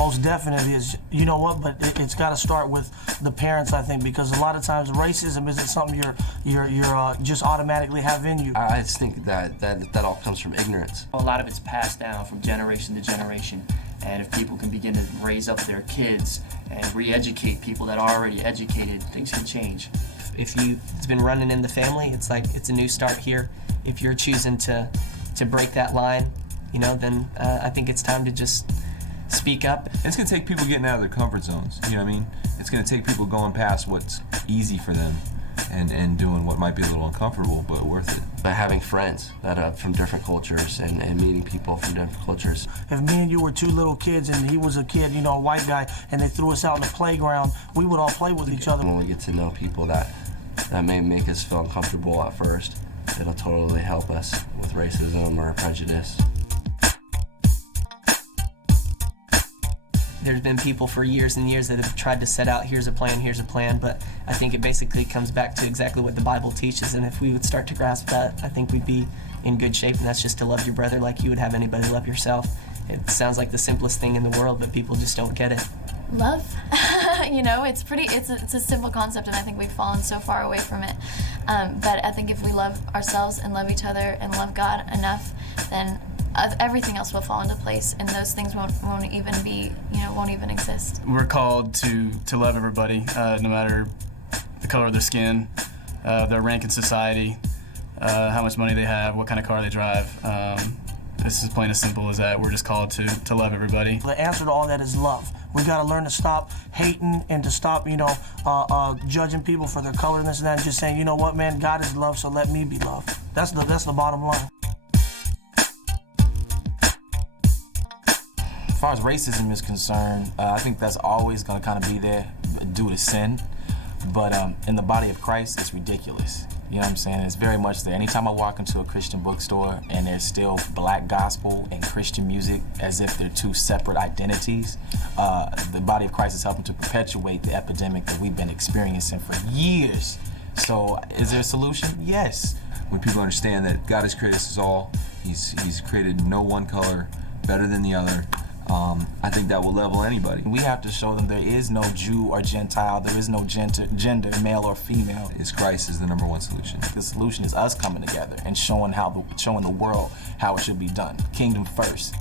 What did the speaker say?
Most definitely is. You know what? But it's got to start with the parents, I think, because a lot of times racism isn't something you're just automatically have in you. I just think that all comes from ignorance. A lot of it's passed down from generation to generation, and if people can begin to raise up their kids and re-educate people that are already educated, things can change. If it's been running in the family, it's like it's a new start here. If you're choosing to break that line, then I think it's time to just speak up. It's going to take people getting out of their comfort zones, you know what I mean? It's going to take people going past what's easy for them and doing what might be a little uncomfortable, but worth it. By having friends that are from different cultures and meeting people from different cultures. If me and you were two little kids and he was a kid, a white guy, and they threw us out in the playground, we would all play with each other. When we get to know people that may make us feel uncomfortable at first, it'll totally help us with racism or prejudice. There's been people for years and years that have tried to set out, here's a plan, but I think it basically comes back to exactly what the Bible teaches, and if we would start to grasp that, I think we'd be in good shape, and that's just to love your brother like you would have anybody love yourself. It sounds like the simplest thing in the world, but people just don't get it. Love. It's a simple concept, and I think we've fallen so far away from it. But I think if we love ourselves and love each other and love God enough, then everything else will fall into place, and those things won't even exist. We're called to love everybody, no matter the color of their skin, their rank in society, how much money they have, what kind of car they drive. It's as plain as simple as that. We're just called to love everybody. The answer to all that is love. We got to learn to stop hating and to stop, judging people for their color and this and that, and just saying, you know what, man, God is love, so let me be love. That's the bottom line. As far as racism is concerned, I think that's always going to kind of be there due to sin. But in the body of Christ, it's ridiculous. You know what I'm saying? It's very much there. Anytime I walk into a Christian bookstore and there's still black gospel and Christian music as if they're two separate identities, the body of Christ is helping to perpetuate the epidemic that we've been experiencing for years. So is there a solution? Yes. When people understand that God has created us all, He's created no one color better than the other, I think that will level anybody. We have to show them there is no Jew or Gentile, there is no gender, male or female. It's Christ is the number one solution. The solution is us coming together and showing the world how it should be done. Kingdom first.